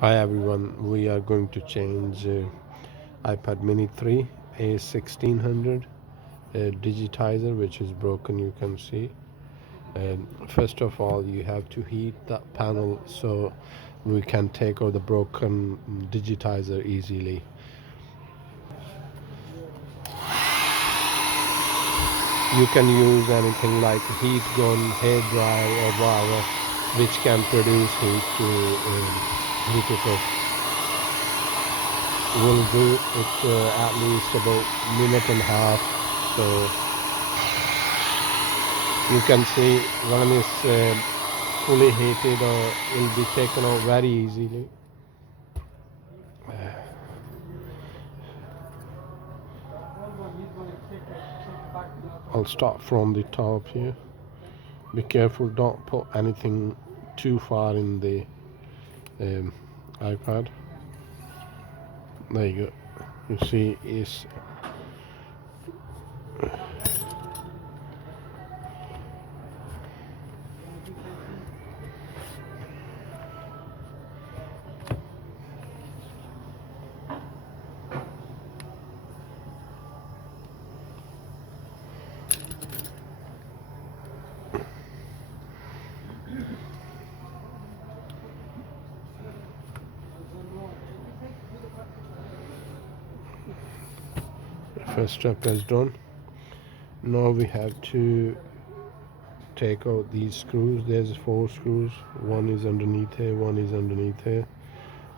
Hi everyone, we are going to change iPad mini 3 A1600 Digitizer, which is broken, you can see. And first of all, you have to heat that panel so we can take out the broken Digitizer easily. You can use anything like heat gun, hair dryer or whatever which can produce heat to heat it up. We'll do it at least about minute and a half. So you can see when it's fully heated, or it will be taken out very easily. I'll start from the top here. Be careful, don't put anything too far in the um, iPad. There you go. You see, it's first step is done. Now we have to take out these screws. There's 4 screws. One is underneath here, one is underneath here,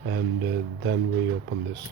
and then we open this.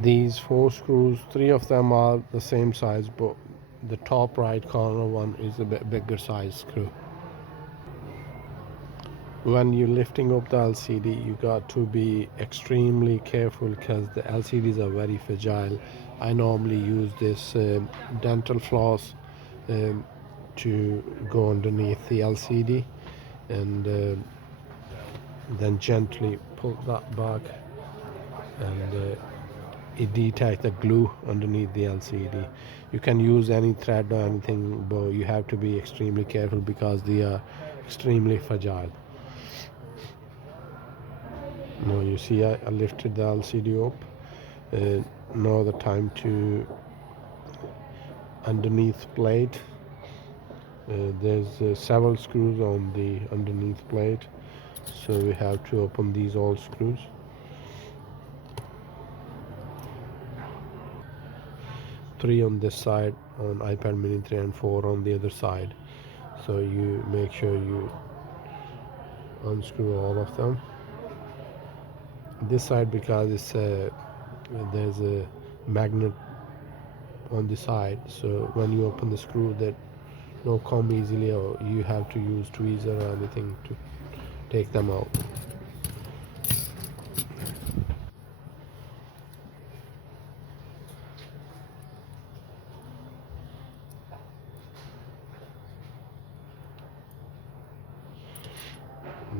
These 4 screws, 3 of them are the same size, but the top right corner one is a bit bigger size screw. When you're lifting up the LCD, you got to be extremely careful because the LCDs are very fragile. I normally use this dental floss um, to go underneath the LCD, and then gently pull that back, and it detects the glue underneath the LCD. You can use any thread or anything, but you have to be extremely careful because they are extremely fragile. Now you see I lifted the LCD up. Now the time to underneath plate. There's several screws on the underneath plate, so we have to open these all screws. 3 on this side on iPad mini 3 and 4 on the other side. So you make sure you unscrew all of them. This side, because it's there's a magnet on the side, so when you open the screw that don't come easily, or you have to use tweezer or anything to take them out.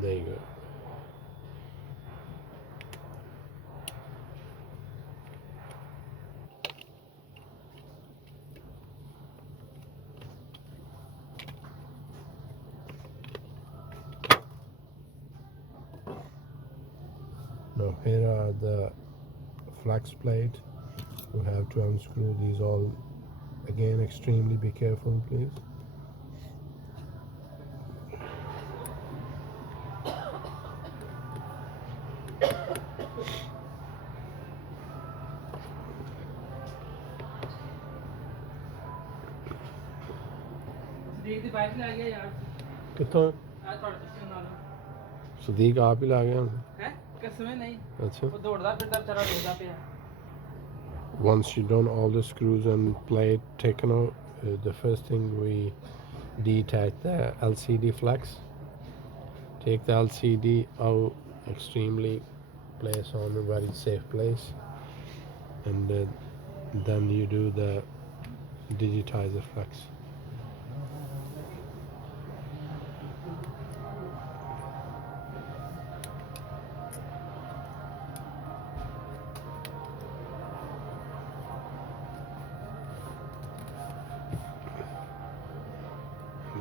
There you go. Now here are the flex plate. You have to unscrew these all again. Extremely be careful, please. कितों Sadiq आप ही ला गया अच्छा once you done all the screws and plate taken out, the first thing we detach the LCD flex. Take the LCD out extremely, place on a very safe place, and then you do the digitizer flex.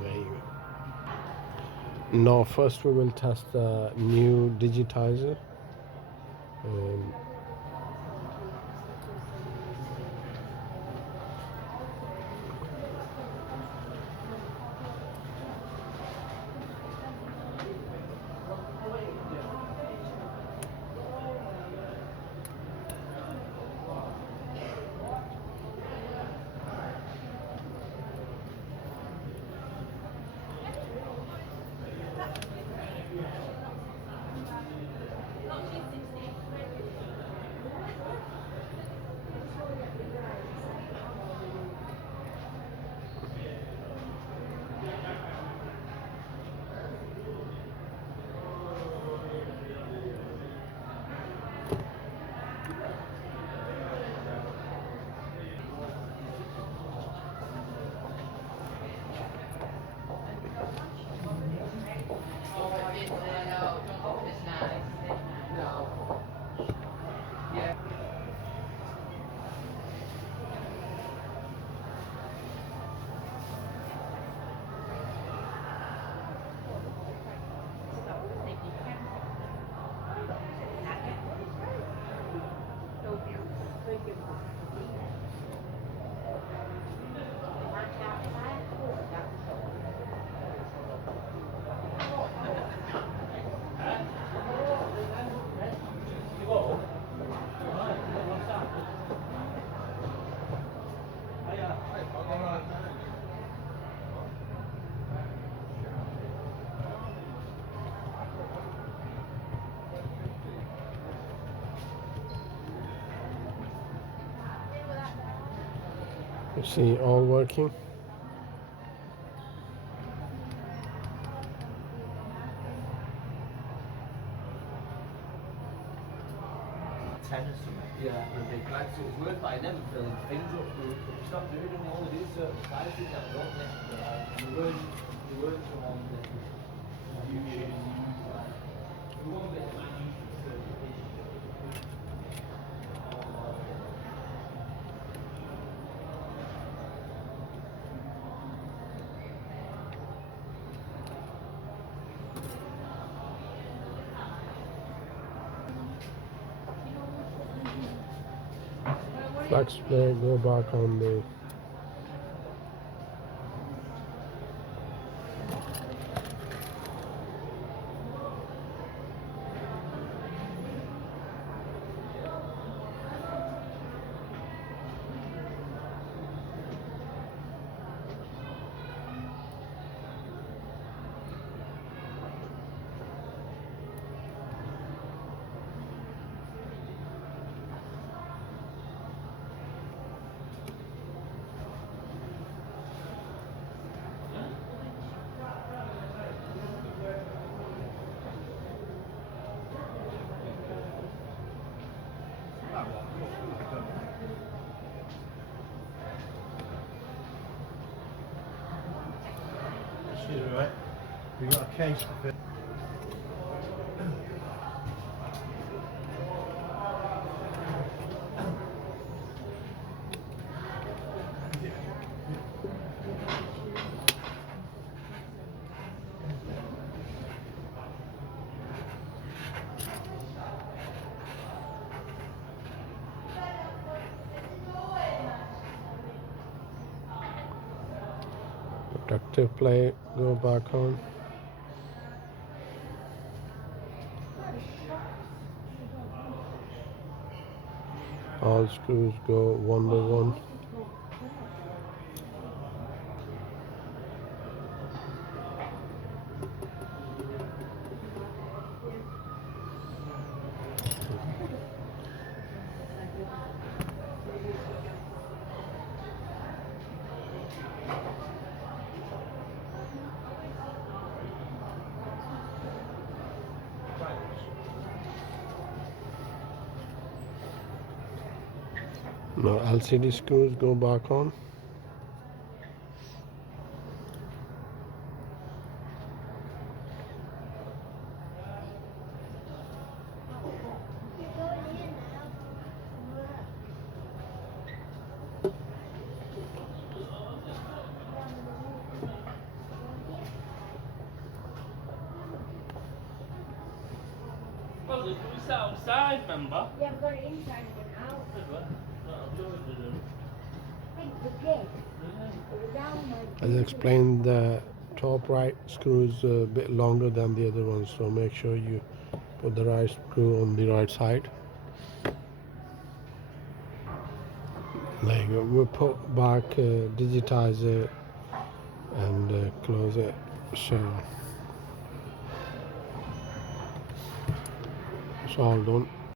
There you go. Now first we will test the new digitizer. Um, you see all working. Tennis or something. Yeah, and big flags. So it was worth, but I never filled things up. We stopped doing them. All we do certain sizes that we don't necessarily. We weren't from on the YouTube. We won't get my YouTube certification. Flex plate go back on the She's right. We got a case to fit. protective plate go back on. All screws go one by one. Now LCD screws go back on. Well, we sat outside, remember? Yeah, I've got it inside and out. As explained, the top right screw is a bit longer than the other ones, so make sure you put the right screw on the right side. There you go. We'll put back digitizer and close it. So it's all done.